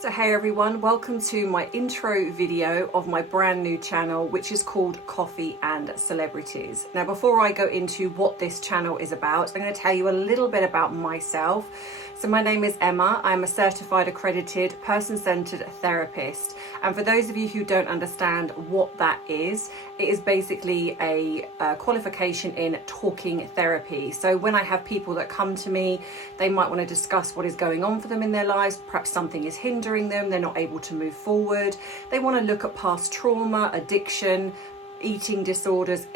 So hey everyone, welcome to my intro video of my brand new channel, which is called Coffee and Celebrities. Now, before I go into what this channel is about, I'm going to tell you a little bit about myself. So my name is Emma. I'm a certified accredited person-centered therapist. And for those of you who don't understand what that is, it is basically a qualification in talking therapy. So when I have people that come to me, they might want to discuss what is going on for them in their lives. Perhaps something is hindering them. They're not able to move forward. They want to look at past trauma, addiction, eating disorders,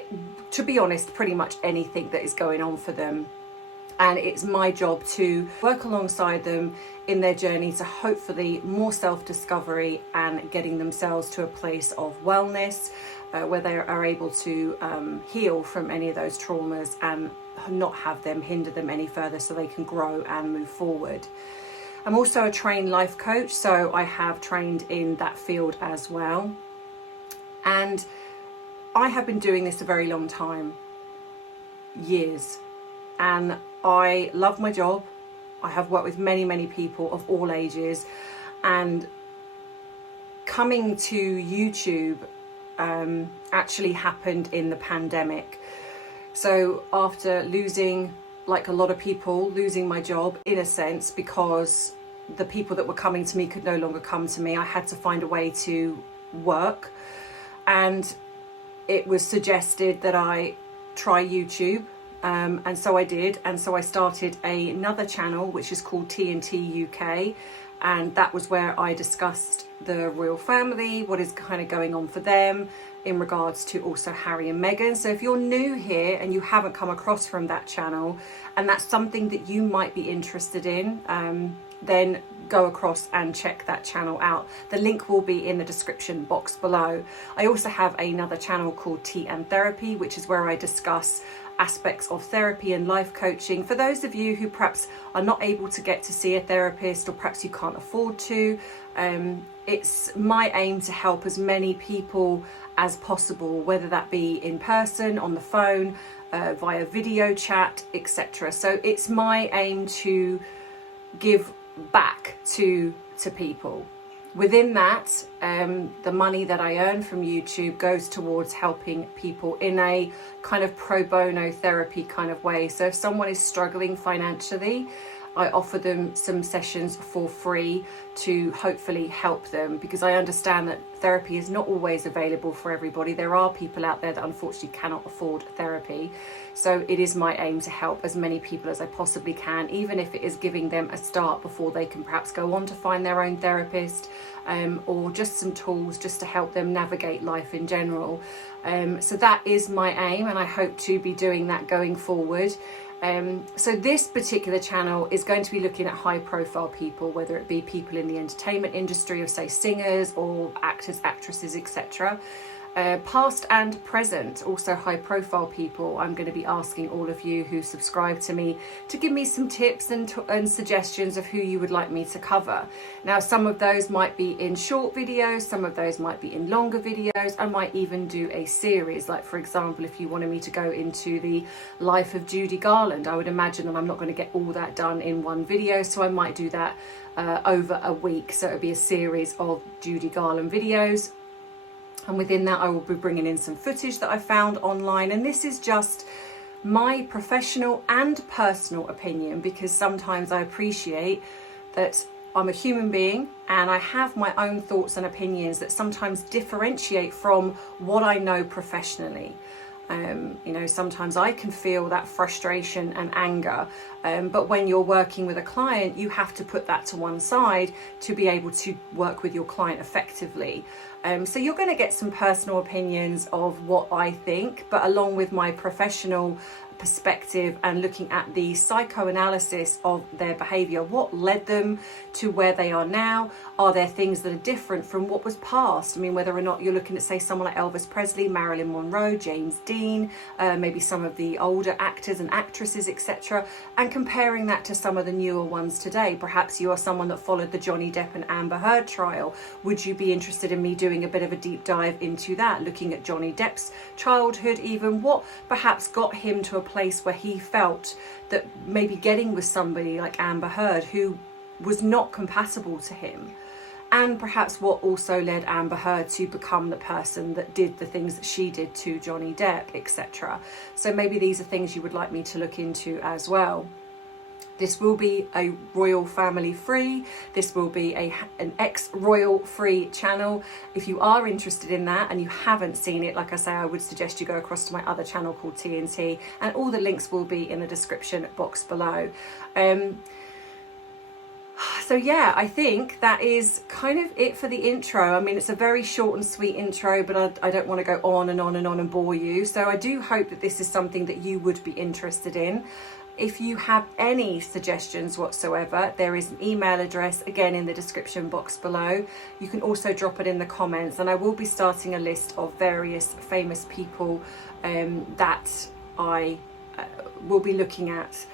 to be honest, pretty much anything that is going on for them. And it's my job to work alongside them in their journey to hopefully more self-discovery and getting themselves to a place of wellness where they are able to heal from any of those traumas and not have them hinder them any further so they can grow and move forward. I'm also a trained life coach, so I have trained in that field as well. And I have been doing this a very long time, years. And I love my job. I have worked with many people of all ages, and coming to YouTube actually happened in the pandemic. So after losing, like a lot of people, losing my job in a sense, because the people that were coming to me could no longer come to me, I had to find a way to work, and it was suggested that I try YouTube. And so I did, and so I started another channel which is called TNT UK, and that was where I discussed the royal family, what is kind of going on for them in regards to also Harry and Meghan. So if you're new here and you haven't come across from that channel and that's something that you might be interested in, then go across and check that channel out. The link will be in the description box below. I also have another channel called Tea and Therapy, which is where I discuss aspects of therapy and life coaching for those of you who perhaps are not able to get to see a therapist, or perhaps you can't afford to. It's my aim to help as many people as possible, whether that be in person, on the phone, via video chat, etc. So it's my aim to give back to people. Within that, the money that I earn from YouTube goes towards helping people in a kind of pro bono therapy kind of way. So if someone is struggling financially, I offer them some sessions for free to hopefully help them, because I understand that therapy is not always available for everybody. There are people out there that unfortunately cannot afford therapy. So it is my aim to help as many people as I possibly can, even if it is giving them a start before they can perhaps go on to find their own therapist, or just some tools just to help them navigate life in general. So that is my aim, and I hope to be doing that going forward. So this particular channel is going to be looking at high profile people, whether it be people in the entertainment industry, or say singers or actors, actresses, etc. Past and present, also high profile people. I'm going to be asking all of you who subscribe to me to give me some tips and suggestions of who you would like me to cover. Now, some of those might be in short videos, some of those might be in longer videos. I might even do a series, like for example, if you wanted me to go into the life of Judy Garland, I would imagine that I'm not going to get all that done in one video, so I might do that over a week. So it would be a series of Judy Garland videos. And within that, I will be bringing in some footage that I found online. And this is just my professional and personal opinion, because sometimes I appreciate that I'm a human being and I have my own thoughts and opinions that sometimes differentiate from what I know professionally. You know, sometimes I can feel that frustration and anger, but when you're working with a client, you have to put that to one side to be able to work with your client effectively. So you're going to get some personal opinions of what I think, but along with my professional perspective and looking at the psychoanalysis of their behaviour. What led them to where they are now? Are there things that are different from what was past? I mean, whether or not you're looking at, say, someone like Elvis Presley, Marilyn Monroe, James Dean, maybe some of the older actors and actresses, etc., and comparing that to some of the newer ones today. Perhaps you are someone that followed the Johnny Depp and Amber Heard trial. Would you be interested in me doing a bit of a deep dive into that, looking at Johnny Depp's childhood, even what perhaps got him to a place where he felt that maybe getting with somebody like Amber Heard, who was not compatible to him, and perhaps what also led Amber Heard to become the person that did the things that she did to Johnny Depp, etc. So maybe these are things you would like me to look into as well. This will be a royal family free. This will be an ex-royal free channel. If you are interested in that and you haven't seen it, like I say, I would suggest you go across to my other channel called TNT, and all the links will be in the description box below. So yeah, I think that is kind of it for the intro. I mean, it's a very short and sweet intro, but I don't want to go on and on and on and bore you. So I do hope that this is something that you would be interested in. If you have any suggestions whatsoever, there is an email address again in the description box below. You can also drop it in the comments, and I will be starting a list of various famous people that I will be looking at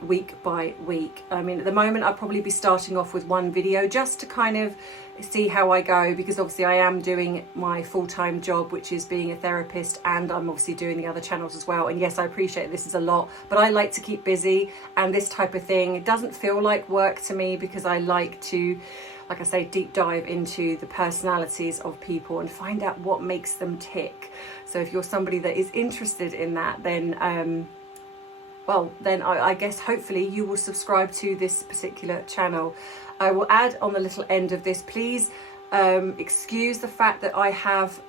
week by week. I mean, at the moment I'll probably be starting off with one video just to kind of see how I go, because obviously I am doing my full-time job, which is being a therapist, and I'm obviously doing the other channels as well. And yes, I appreciate this is a lot, but I like to keep busy, and this type of thing, it doesn't feel like work to me, because I like to, like I say, deep dive into the personalities of people and find out what makes them tick. So if you're somebody that is interested in that, then well, then I guess hopefully you will subscribe to this particular channel. I will add on the little end of this, please excuse the fact that I have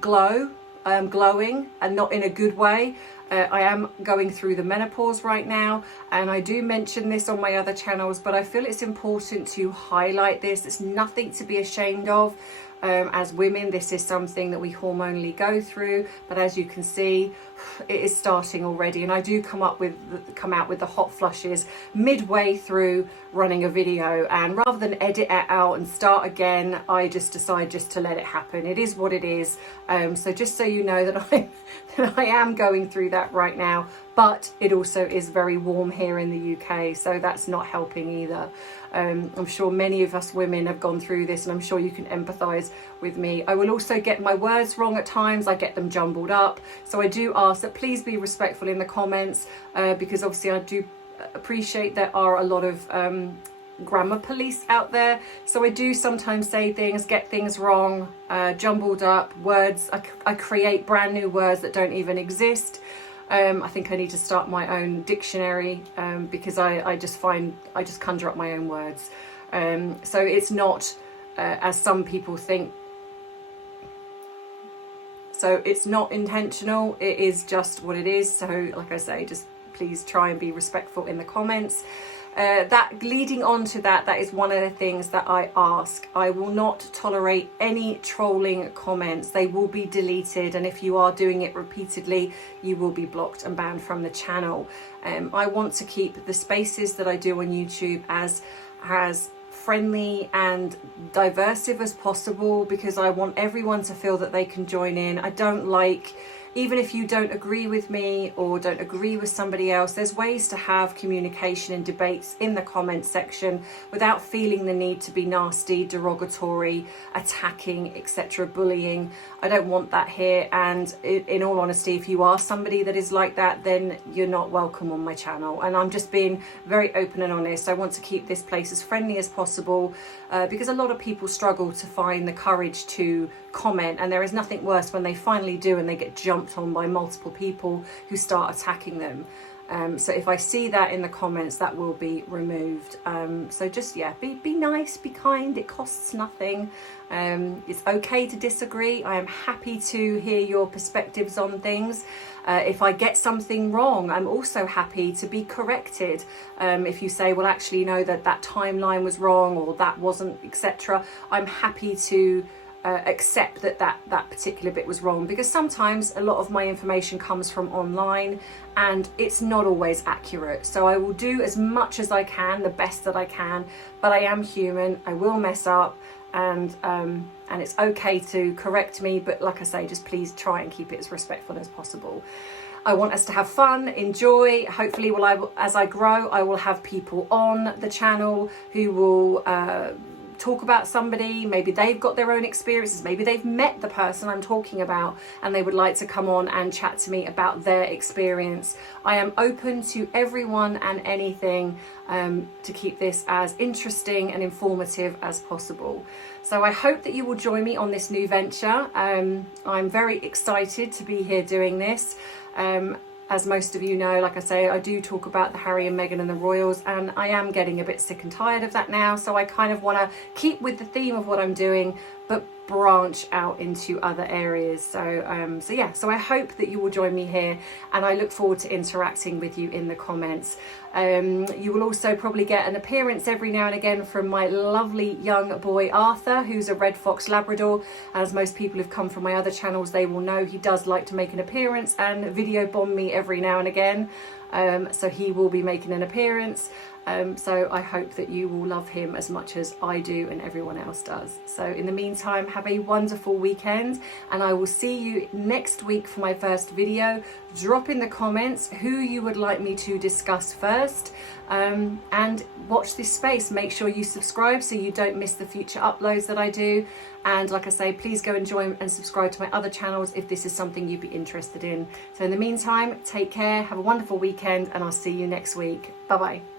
glowing, and not in a good way. I am going through the menopause right now, and I do mention this on my other channels, but I feel it's important to highlight this. It's nothing to be ashamed of. As women, this is something that we hormonally go through, but as you can see, it is starting already, and I do come out with the hot flushes midway through running a video, and rather than edit it out and start again, I just decide just to let it happen. It is what it is. So just so you know that I am going through that right now, but it also is very warm here in the UK, so that's not helping either. I'm sure many of us women have gone through this, and I'm sure you can empathise with me. I will also get my words wrong at times. I get them jumbled up, so I do ask that please be respectful in the comments, because obviously I do appreciate there are a lot of grammar police out there, so I do sometimes say things, get things wrong, jumbled up words. I create brand new words that don't even exist. I think I need to start my own dictionary, because I just conjure up my own words. So it's not as some people think. So it's not intentional, it is just what it is. So like I say, just please try and be respectful in the comments. That leading on to that is one of the things that I ask. I will not tolerate any trolling comments. They will be deleted, and if you are doing it repeatedly, you will be blocked and banned from the channel. I want to keep the spaces that I do on YouTube as friendly and diversive as possible, because I want everyone to feel that they can join in. I don't like, even if you don't agree with me or don't agree with somebody else, there's ways to have communication and debates in the comment section without feeling the need to be nasty, derogatory, attacking, etc., bullying. I don't want that here, and in all honesty, if you are somebody that is like that, then you're not welcome on my channel. And I'm just being very open and honest. I want to keep this place as friendly as possible, because a lot of people struggle to find the courage to comment, and there is nothing worse when they finally do and they get jumped on by multiple people who start attacking them. So if I see that in the comments, that will be removed. So just, yeah, be nice, be kind. It costs nothing. It's okay to disagree. I am happy to hear your perspectives on things. If I get something wrong, I'm also happy to be corrected. If you say, well, actually, no, that timeline was wrong, or that wasn't, etc., I'm happy to accept that particular bit was wrong, because sometimes a lot of my information comes from online and it's not always accurate. So I will do as much as I can, the best that I can, but I am human, I will mess up, and it's okay to correct me, but like I say, just please try and keep it as respectful as possible. I want us to have fun, enjoy. Hopefully, as I grow, I will have people on the channel who will talk about somebody, maybe they've got their own experiences, maybe they've met the person I'm talking about and they would like to come on and chat to me about their experience. I am open to everyone and anything to keep this as interesting and informative as possible. So I hope that you will join me on this new venture. I'm very excited to be here doing this. As most of you know, like I say, I do talk about the Harry and Meghan and the royals, and I am getting a bit sick and tired of that now. So I kind of want to keep with the theme of what I'm doing, but branch out into other areas. So I hope that you will join me here, and I look forward to interacting with you in the comments. You will also probably get an appearance every now and again from my lovely young boy Arthur, who's a Red Fox Labrador. As most people who've come from my other channels, they will know he does like to make an appearance and video bomb me every now and again. So he will be making an appearance. So I hope that you will love him as much as I do and everyone else does. So in the meantime, have a wonderful weekend, and I will see you next week for my first video. Drop in the comments who you would like me to discuss first, and watch this space. Make sure you subscribe so you don't miss the future uploads that I do. And like I say, please go and join and subscribe to my other channels if this is something you'd be interested in. So in the meantime, take care, have a wonderful weekend, and I'll see you next week. Bye bye.